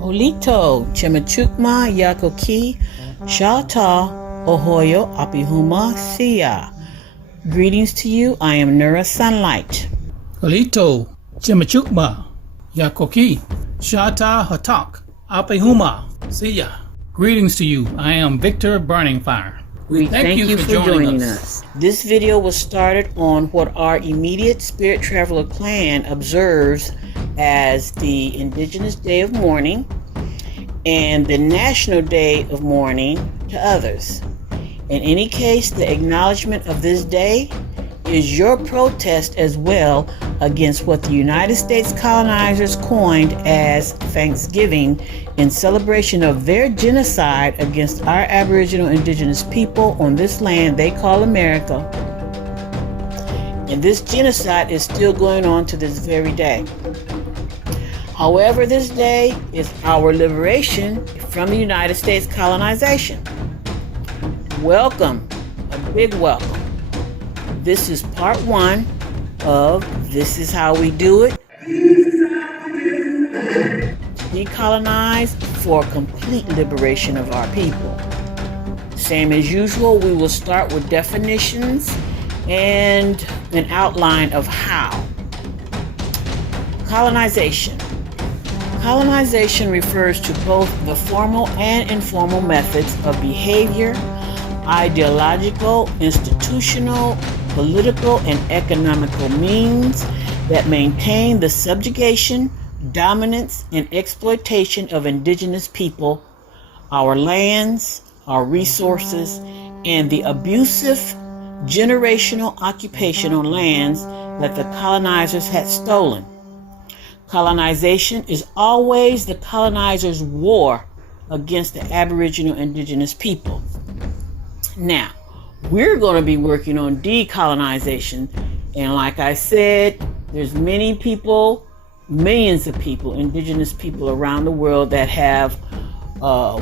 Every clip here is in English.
Olito, Chimichukma, Yakoki, Shata, Ohoyo, Apihuma, Sia. Greetings to you. I am Nura Sunlight. Olito, Chimichukma, Yakoki, Shata, Hatak, Apihuma, Sia. Greetings to you. I am Victor Burning Fire. We thank you for joining us. This video was started on what our immediate Spirit Traveler clan observes as the Indigenous Day of Mourning and the National Day of Mourning to others. In any case, the acknowledgement of this day is your protest as well against what the United States colonizers coined as Thanksgiving in celebration of their genocide against our Aboriginal Indigenous people on this land they call America. And this genocide is still going on to this very day. However, this day is our liberation from the United States colonization. Welcome, a big welcome. This is part one of This Is How We Do It. Decolonize for complete liberation of our people. Same as usual, we will start with definitions and an outline of how. Colonization. Colonization refers to both the formal and informal methods of behavior, ideological, institutional, political, and economical means that maintain the subjugation, dominance, and exploitation of indigenous people, our lands, our resources, and the abusive generational occupation on lands that the colonizers had stolen. Colonization is always the colonizers' war against the Aboriginal Indigenous people. Now, we're going to be working on decolonization, and like I said, there's many people, millions of people, Indigenous people around the world that have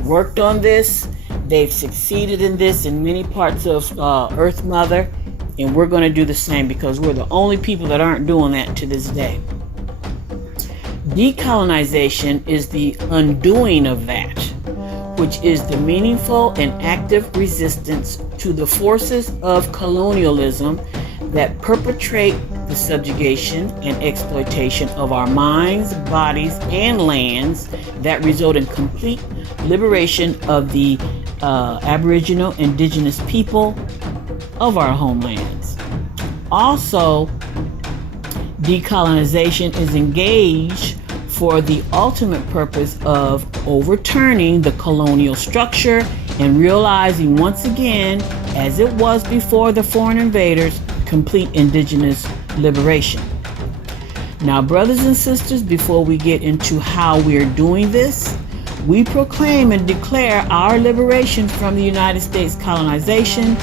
worked on this. They've succeeded in this in many parts of Earth Mother, and we're going to do the same because we're the only people that aren't doing that to this day. Decolonization is the undoing of that, which is the meaningful and active resistance to the forces of colonialism that perpetrate the subjugation and exploitation of our minds, bodies, and lands that result in complete liberation of the Aboriginal Indigenous people of our homelands. Also, decolonization is engaged for the ultimate purpose of overturning the colonial structure and realizing once again, as it was before the foreign invaders, complete indigenous liberation. Now, brothers and sisters, before we get into how we're doing this, we proclaim and declare our liberation from the United States colonization,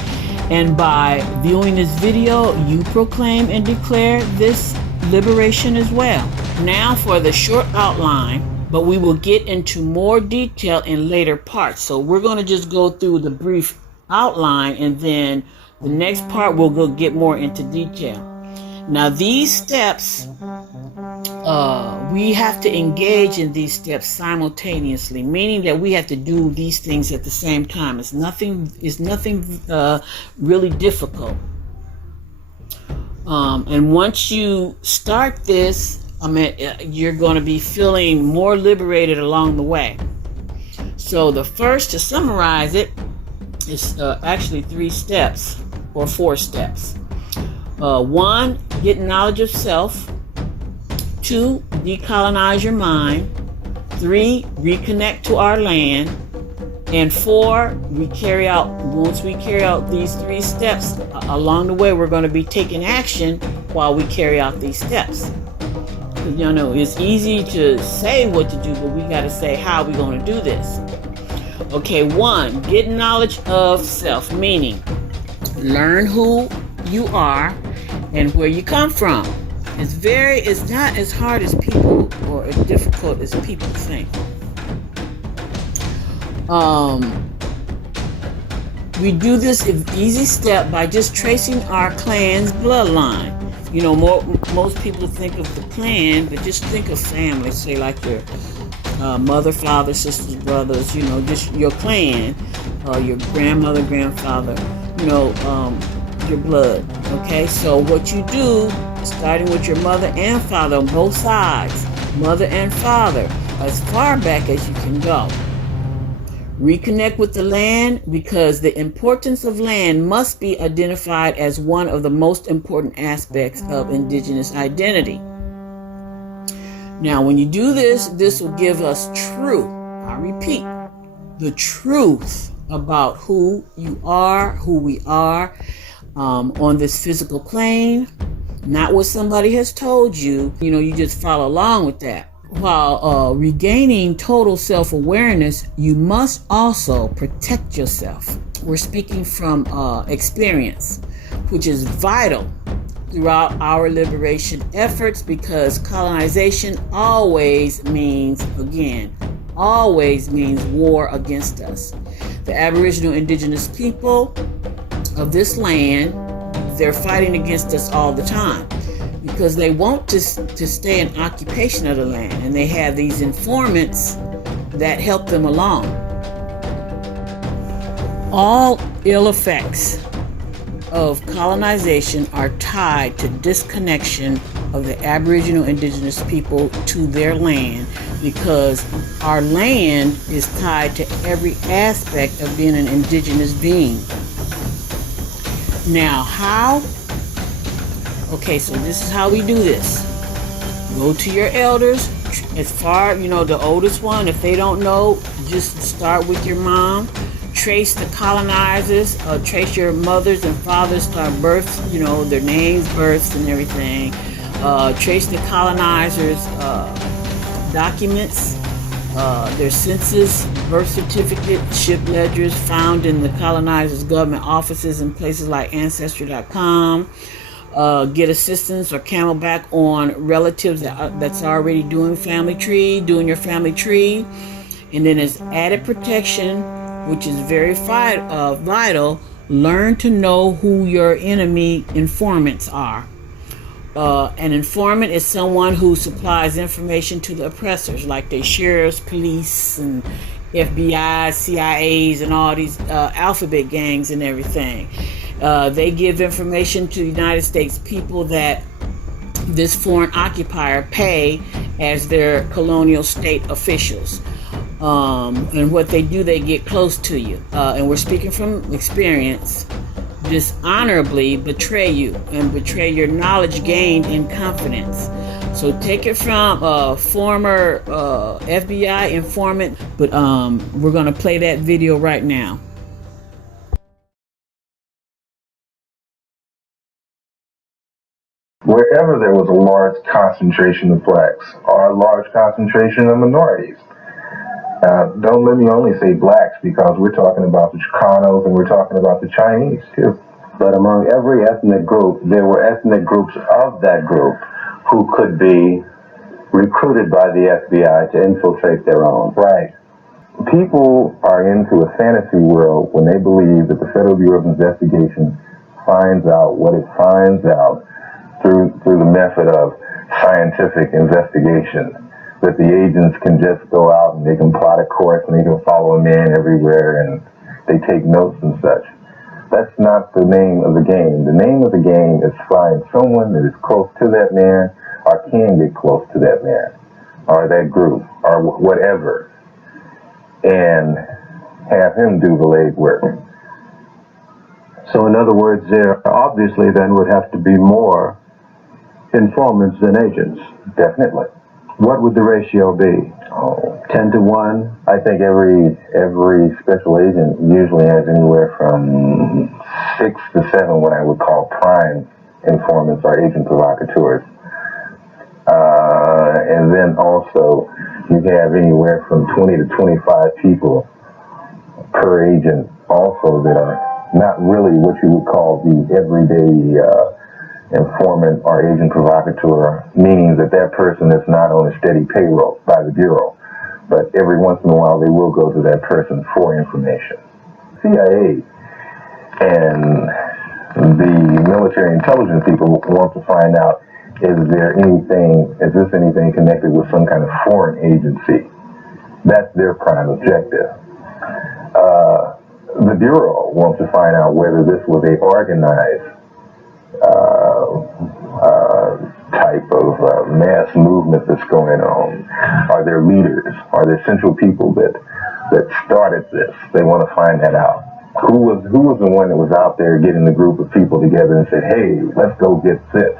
and by viewing this video, you proclaim and declare this liberation as well. Now for the short outline, but we will get into more detail in later parts. So we're going to just go through the brief outline, and then the next part we'll go get more into detail. Now these steps, we have to engage in these steps simultaneously, meaning that we have to do these things at the same time. It's nothing really difficult. And once you start this, you're going to be feeling more liberated along the way. So the first, to summarize it, is actually 3 steps or 4 steps. 1, get knowledge of self. 2, decolonize your mind. 3, reconnect to our land. And 4, once we carry out these 3 steps, along the way we're going to be taking action while we carry out these steps. You know, it's easy to say what to do, but we got to say how we're going to do this. Okay, 1, get knowledge of self, meaning learn who you are and where you come from. It's not as hard as people, or as difficult as people think. We do this easy step by just tracing our clan's bloodline. You know, most people think of the clan, but just think of family. Say like your mother, father, sisters, brothers. You know, just your clan, your grandmother, grandfather. You know, your blood. Okay, so what you do, starting with your mother and father on both sides, mother and father, as far back as you can go. Reconnect with the land, because the importance of land must be identified as one of the most important aspects of indigenous identity. Now, when you do this, this will give us truth. I repeat, the truth about who you are, who we are on this physical plane, not what somebody has told you. You know, you just follow along with that. While regaining total self-awareness, you must also protect yourself. We're speaking from experience, which is vital throughout our liberation efforts, because colonization always means war against us. The Aboriginal Indigenous people of this land, they're fighting against us all the time, because they want to stay in occupation of the land, and they have these informants that help them along. All ill effects of colonization are tied to disconnection of the Aboriginal Indigenous people to their land, because our land is tied to every aspect of being an indigenous being. Now, how? Okay, so this is how we do this. Go to your elders. As far, the oldest one, if they don't know, just start with your mom. Trace the colonizers, trace your mothers and fathers' births, their names, births, and everything. Trace the colonizers' documents, their census, birth certificate, ship ledgers found in the colonizers' government offices in places like Ancestry.com. Get assistance or camelback on relatives that's already doing your family tree. And then as added protection, which is very vital, learn to know who your enemy informants are. An informant is someone who supplies information to the oppressors, like the sheriffs, police, and FBI, CIAs, and all these alphabet gangs and everything. They give information to the United States people that this foreign occupier pay as their colonial state officials. And what they do, they get close to you. And we're speaking from experience. Dishonorably betray you and betray your knowledge gained in confidence. So take it from a former FBI informant, but we're going to play that video right now. Wherever there was a large concentration of blacks or a large concentration of minorities. Don't let me only say blacks, because we're talking about the Chicanos and we're talking about the Chinese too. But among every ethnic group, there were ethnic groups of that group who could be recruited by the FBI to infiltrate their own. Right. People are into a fantasy world when they believe that the Federal Bureau of Investigation finds out what it finds out through the method of scientific investigation, that the agents can just go out and they can plot a course and they can follow a man everywhere and they take notes and such. That's not the name of the game. The name of the game is find someone that is close to that man or can get close to that man or that group or whatever, and have him do the legwork. So in other words, there obviously then would have to be more informants than agents. Definitely. What would the ratio be? 10 to 1? I think every special agent usually has anywhere from 6 to 7 what I would call prime informants or agent provocateurs. And then also you have anywhere from 20 to 25 people per agent also that are not really what you would call the everyday informant or agent provocateur, meaning that person is not on a steady payroll by the Bureau, but every once in a while they will go to that person for information. CIA and The military intelligence people want to find out, is this anything connected with some kind of foreign agency? That's their prime objective. The Bureau wants to find out whether this was a organized type of mass movement that's going on. Are there leaders? Are there central people that started this? They want to find that out. Who was the one that was out there getting the group of people together and said, hey, let's go get this?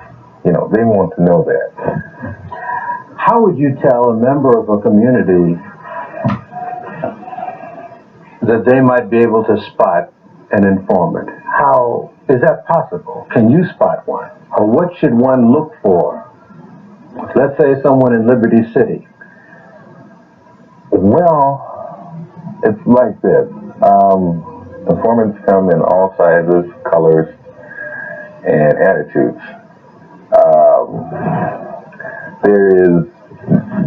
They want to know that. How would you tell a member of a community that they might be able to spot an informant? How is that possible? Can you spot one? Or what should one look for? Let's say someone in Liberty City. Well, it's like this. Informants come in all sizes, colors, and attitudes. There is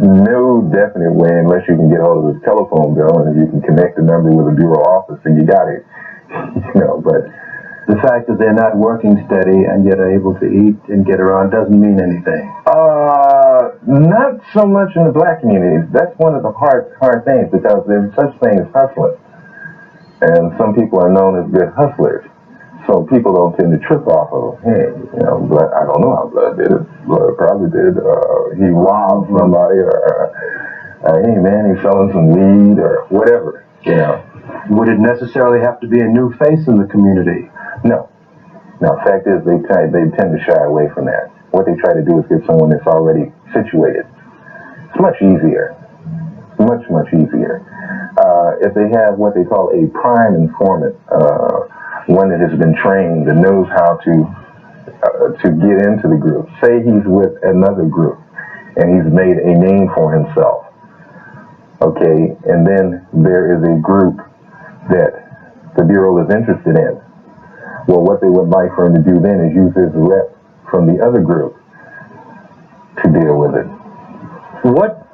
no definite way, unless you can get hold of his telephone bill, and if you can connect the number with a bureau office, then you got it. But the fact that they're not working steady and yet are able to eat and get around doesn't mean anything. Not so much in the black communities. That's one of the hard things, because there's such thing as hustling. And some people are known as good hustlers. So people don't tend to trip off of, hey, blood, I don't know how blood did it. Blood probably did. He robbed somebody, or hey man, he's selling some weed, or whatever. Would it necessarily have to be a new face in the community? No. The fact is, they tend to shy away from that. What they try to do is get someone that's already situated. It's much easier. Much easier. If they have what they call a prime informant, one that has been trained, that knows how to get into the group. Say he's with another group and he's made a name for himself. Okay, and then there is a group that the Bureau is interested in. Well, what they would like for him to do then is use his rep from the other group to deal with it. What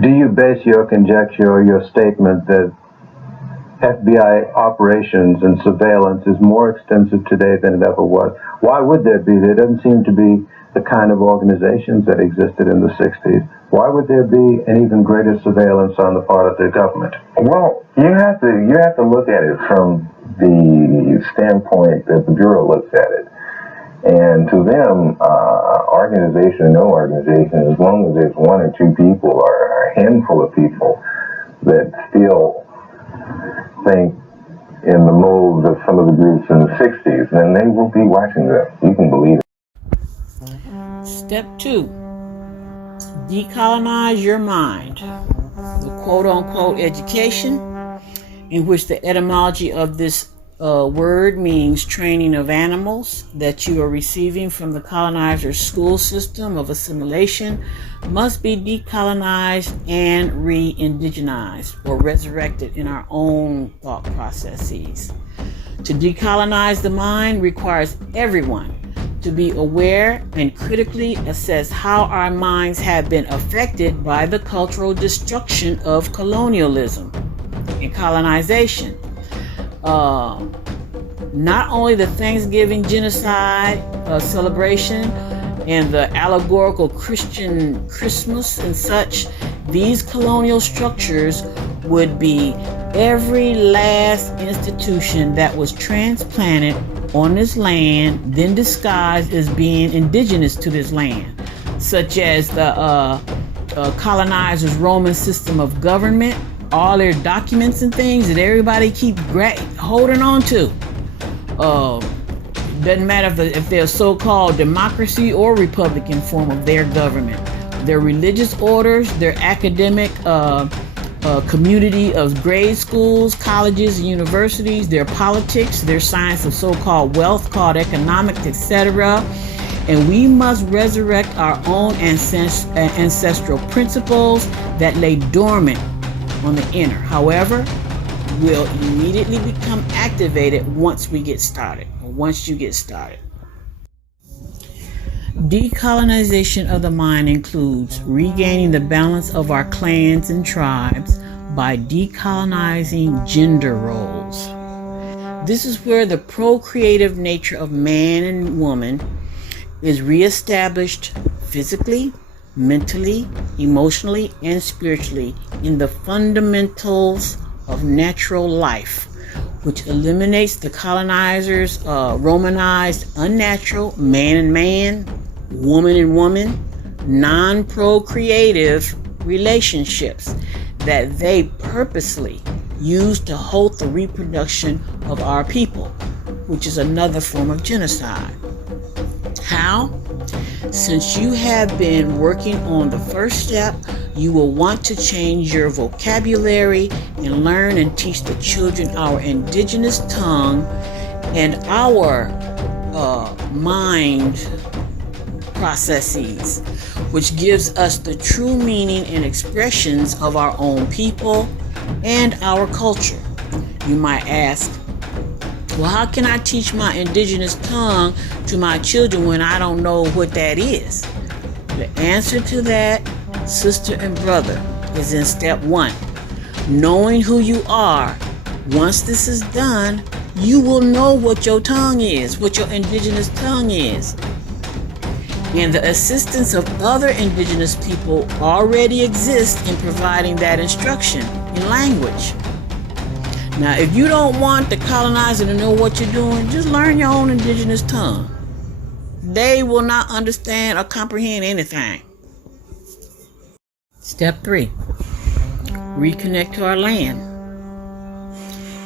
do you base your conjecture or your statement that FBI operations and surveillance is more extensive today than it ever was? Why would there be? There doesn't seem to be the kind of organizations that existed in the 60s. Why would there be an even greater surveillance on the part of the government? Well, you have to look at it from the standpoint that the Bureau looks at it. And to them, organization or no organization, as long as there's one or two people or a handful of people that still think in the molds of some of the groups in the 60s, then they will be watching them. You can believe it. Step 2. Decolonize your mind. The quote-unquote education, in which the etymology of this word means training of animals, that you are receiving from the colonizer's school system of assimilation, must be decolonized and re-indigenized, or resurrected in our own thought processes. To decolonize the mind requires everyone to be aware and critically assess how our minds have been affected by the cultural destruction of colonialism and colonization. Not only the Thanksgiving genocide celebration and the allegorical Christian Christmas and such, these colonial structures would be every last institution that was transplanted on this land, then disguised as being indigenous to this land, such as the colonizers' Roman system of government, all their documents and things that everybody keep holding on to. Doesn't matter if they're so-called democracy or republican form of their government. Their religious orders, their academic community of grade schools, colleges, and universities, their politics, their science of so-called wealth called economics, etc. And we must resurrect our own ancestral principles that lay dormant on the inner. However, will immediately become activated once we get started, or once you get started. Decolonization of the mind includes regaining the balance of our clans and tribes by decolonizing gender roles. This is where the procreative nature of man and woman is reestablished physically, mentally, emotionally, and spiritually in the fundamentals of natural life, which eliminates the colonizers' Romanized unnatural man and man, woman and woman, non-procreative relationships that they purposely use to halt the reproduction of our people, which is another form of genocide. How? Since you have been working on the first step, you will want to change your vocabulary and learn and teach the children our indigenous tongue and our mind processes, which gives us the true meaning and expressions of our own people and our culture. You might ask, well, how can I teach my indigenous tongue to my children when I don't know what that is? The answer to that, sister and brother, is in step 1. Knowing who you are. Once this is done, you will know what your tongue is, what your indigenous tongue is. And the assistance of other indigenous people already exists in providing that instruction in language. Now, if you don't want the colonizer to know what you're doing, just learn your own indigenous tongue. They will not understand or comprehend anything. Step 3, reconnect to our land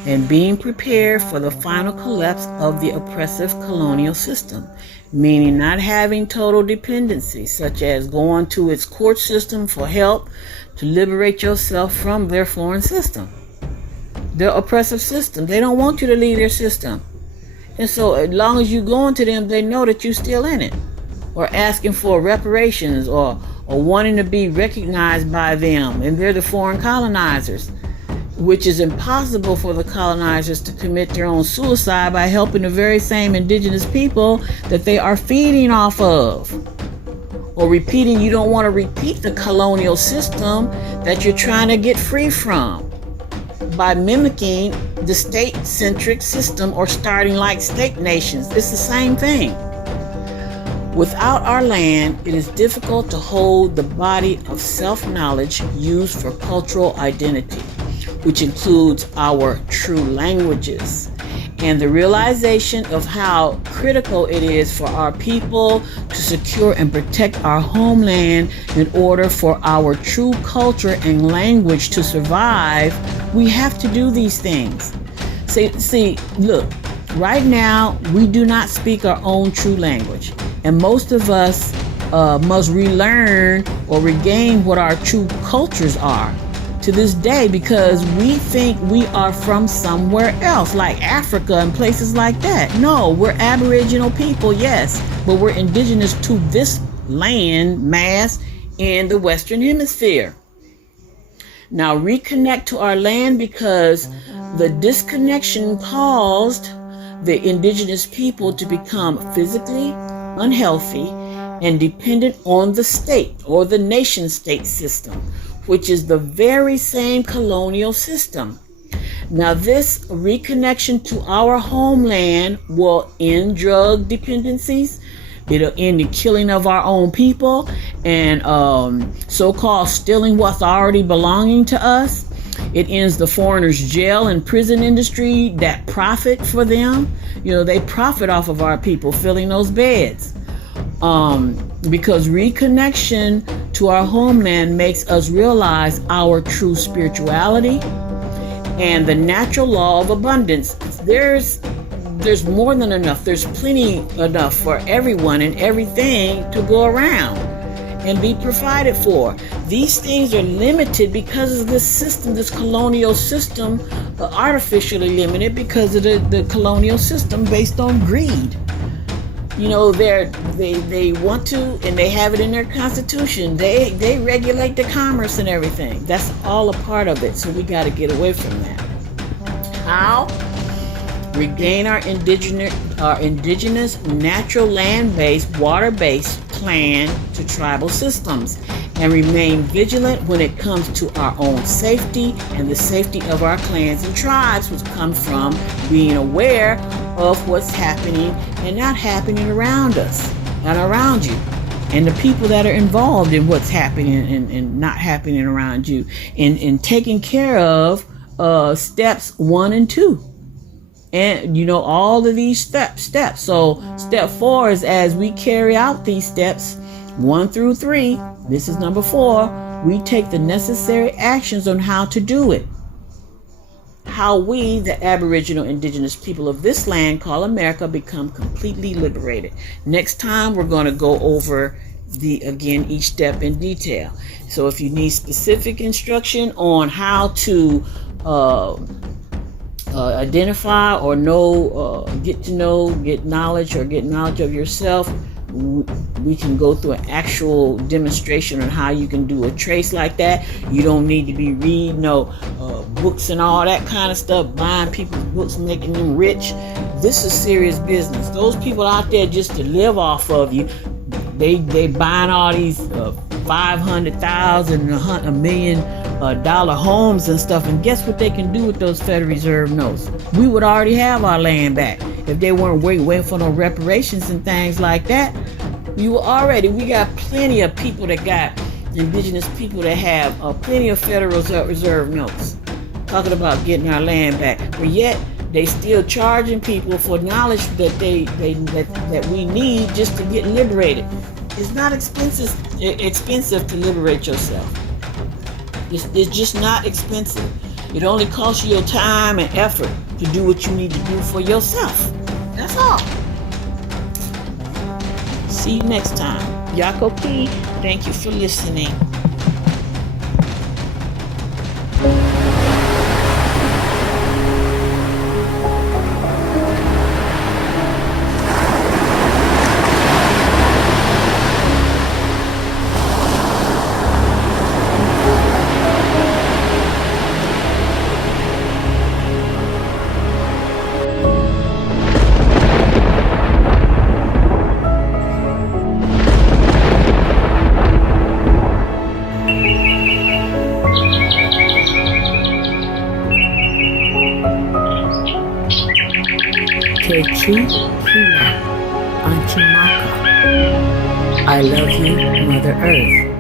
and being prepared for the final collapse of the oppressive colonial system, meaning not having total dependency, such as going to its court system for help to liberate yourself from their foreign system. Their oppressive system. They don't want you to leave their system. And so as long as you go into them, they know that you're still in it. Or asking for reparations or wanting to be recognized by them. And they're the foreign colonizers, which is impossible for the colonizers to commit their own suicide by helping the very same indigenous people that they are feeding off of. Or repeating, you don't want to repeat the colonial system that you're trying to get free from by mimicking the state-centric system or starting like state nations. It's the same thing. Without our land, it is difficult to hold the body of self-knowledge used for cultural identity, which includes our true languages, and the realization of how critical it is for our people to secure and protect our homeland in order for our true culture and language to survive. We have to do these things. See, look, right now we do not speak our own true language, and most of us must relearn or regain what our true cultures are to this day, because we think we are from somewhere else, like Africa and places like that. No, we're Aboriginal people, yes, but we're indigenous to this land mass in the Western Hemisphere. Now reconnect to our land, because the disconnection caused the indigenous people to become physically unhealthy and dependent on the state or the nation state system, which is the very same colonial system. Now this reconnection to our homeland will end drug dependencies. It'll end the killing of our own people and so-called stealing what's already belonging to us. It ends the foreigners' jail and prison industry that profit for them. You know, they profit off of our people filling those beds. Because reconnection to our homeland makes us realize our true spirituality and the natural law of abundance. There's more than enough. There's plenty enough for everyone and everything to go around and be provided for. These things are limited because of this system, this colonial system, artificially limited because of the colonial system based on greed. You know, they want to, and they have it in their constitution. They regulate the commerce and everything. That's all a part of it. So we got to get away from that. How? Regain our indigenous natural land-based, water-based plan to tribal systems and remain vigilant when it comes to our own safety and the safety of our clans and tribes, which come from being aware of what's happening and not happening around us and around you, and the people that are involved in what's happening and not happening around you, and taking care of steps 1 and 2. And all of these steps. So step 4 is, as we carry out these steps 1 through 3, this is number 4, we take the necessary actions on how to do it. How we, the Aboriginal Indigenous people of this land called America, become completely liberated. Next time we're going to go over each step in detail. So if you need specific instruction on how to identify or get knowledge of yourself, we can go through an actual demonstration on how you can do a trace like that. You don't need to be reading books and all that kind of stuff, buying people's books, making them rich. This is serious business. Those people out there just to live off of you, they buying all these $500,000, $1 million dollar homes and stuff, and guess what they can do with those Federal Reserve notes? We would already have our land back if they weren't waiting for no reparations and things like that. We got plenty of people that got indigenous people that have plenty of Federal Reserve notes talking about getting our land back, but yet they still charging people for knowledge that that we need just to get liberated. It's not expensive to liberate yourself. It's just not expensive. It only costs you your time and effort to do what you need to do for yourself. That's all. See you next time. Yako P, thank you for listening. I love you, Mother Earth.